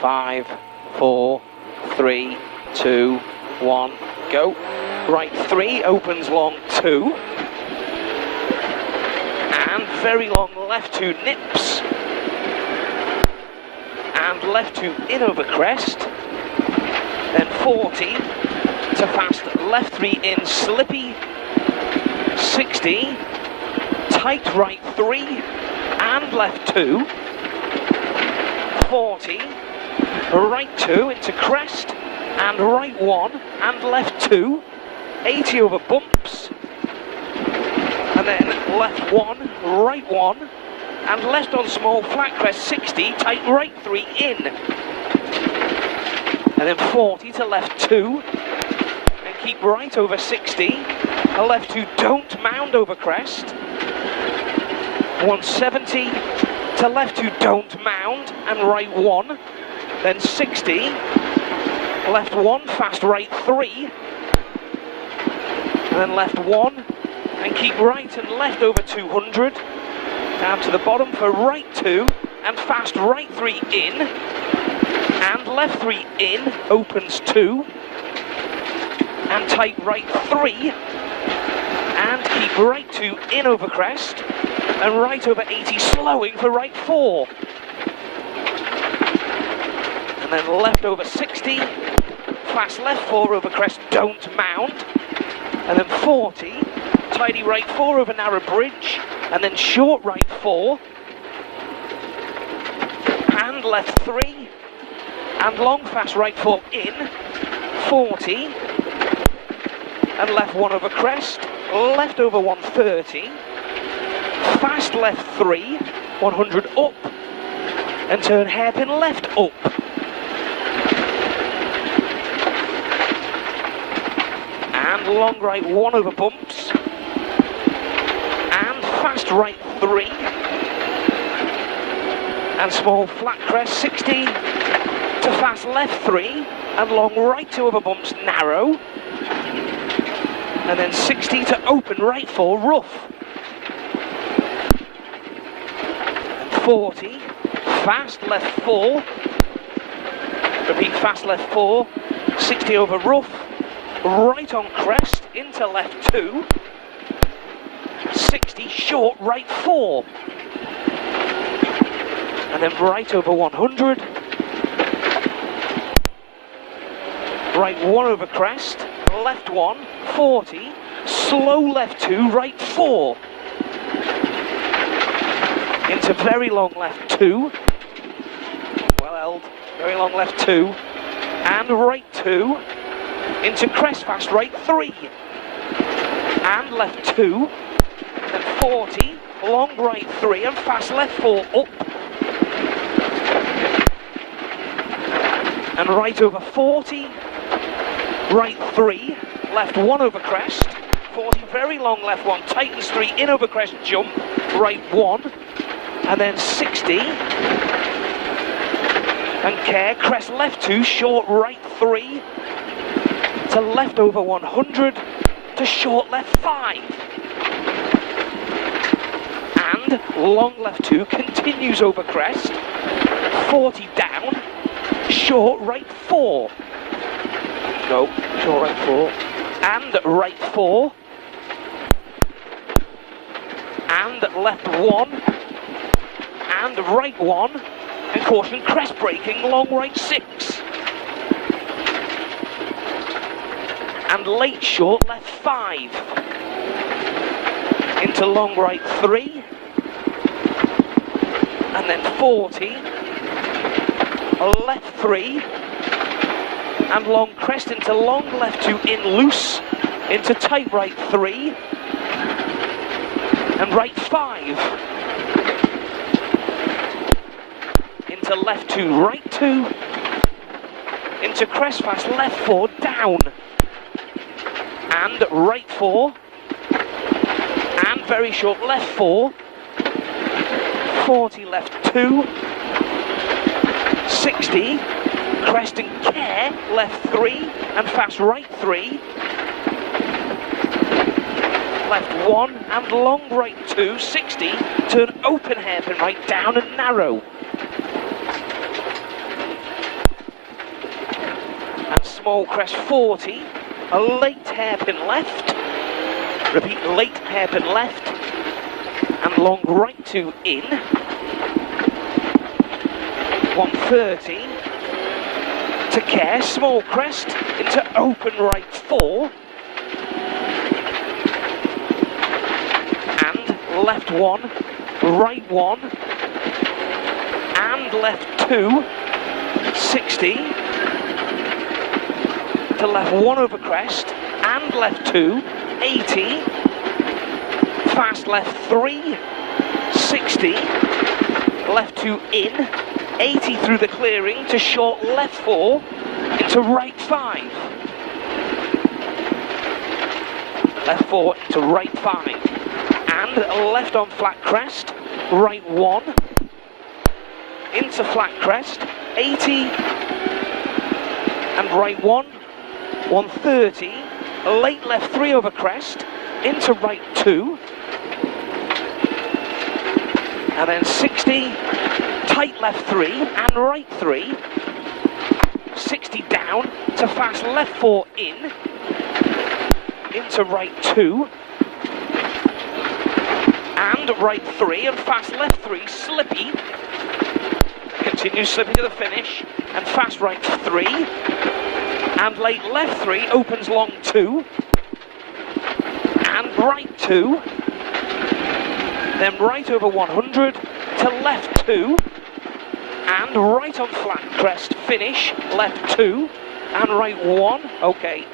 5, 4, 3, 2, 1, go. Right 3, opens long 2. And very long left 2 nips. And left 2 in over crest. Then 40 to fast left 3 in slippy. 60, tight right 3 and left 2. 40, right 2 into crest and right 1 and left 2. 80 over bumps. And then left 1, right 1 and left on small flat crest 60, tight right 3 in. And then 40 to left 2 and keep right over 60. A left 2 don't mound over crest. 170 to left 2 don't mound and right 1. Then 60, left 1 fast right 3. And then left 1 and keep right and left over 200. Down to the bottom for right 2 and fast right 3 in. And left 3 in, opens 2. And tight right 3. And keep right 2 in over crest, and right over 80 slowing for right 4. And then left over 60, fast left 4 over crest, don't mound. And then 40, tidy right 4 over narrow bridge, and then short right 4. And left 3, and long fast right 4 in, 40. And left 1 over crest. Left over 130, fast left 3, 100 up, and turn hairpin left up. And long right 1 over bumps, and fast right 3, and small flat crest 60, to fast left 3, and long right 2 over bumps narrow. And then 60 to open right 4 rough. And 40, fast left 4. Repeat fast left 4. 60 over rough. Right on crest into left 2. 60 short right 4. And then right over 100. Right 1 over crest. Left 1, 40, slow left 2, right 4. Into very long left 2. Well held, very long left 2. And right 2. Into crest fast right 3. And left 2. Then 40, long right 3 and fast left 4 up. And right over 40. Right 3, left 1 over crest, 40 very long left 1, tightens 3 in over crest jump, right 1, and then 60, and care, crest left 2, short right 3, to left over 100, to short left 5, and long left 2 continues over crest, 40 down, short right 4. Go, short right 4, and right 4, and left 1, and right 1, and caution crest braking, long right 6, and late short left 5, into long right 3, and then 40, left 3, and long crest into long left 2 in loose, into tight right 3, and right 5, into left 2, right 2, into crest fast left 4 down, and right 4, and very short left 4, 40 left 2, 60, crest and care, left 3, and fast right 3, left 1, and long right 2, 60, turn open hairpin right down and narrow. small crest 40, a late hairpin left, repeat late hairpin left, and long right 2 in, 130, to care, small crest, into open right 4, and left 1, right 1, and left 2, 60, to left 1 over crest, and left 2, 80, fast left 3, 60, left 2 in, 80 through the clearing to short left 4, into right 5. Left 4 into right 5. And left on flat crest, right 1, into flat crest, 80, and right 1, 130, late left 3 over crest, into right 2, and then 60, tight left 3 and right 3, 60 down to fast left 4 in, into right 2, and right 3 and fast left 3, slippy, continue slipping to the finish, and fast right 3, and late left 3, opens long 2, and right 2, then right over 100, to left 2, and right on flat crest, finish, left 2, and right 1, okay,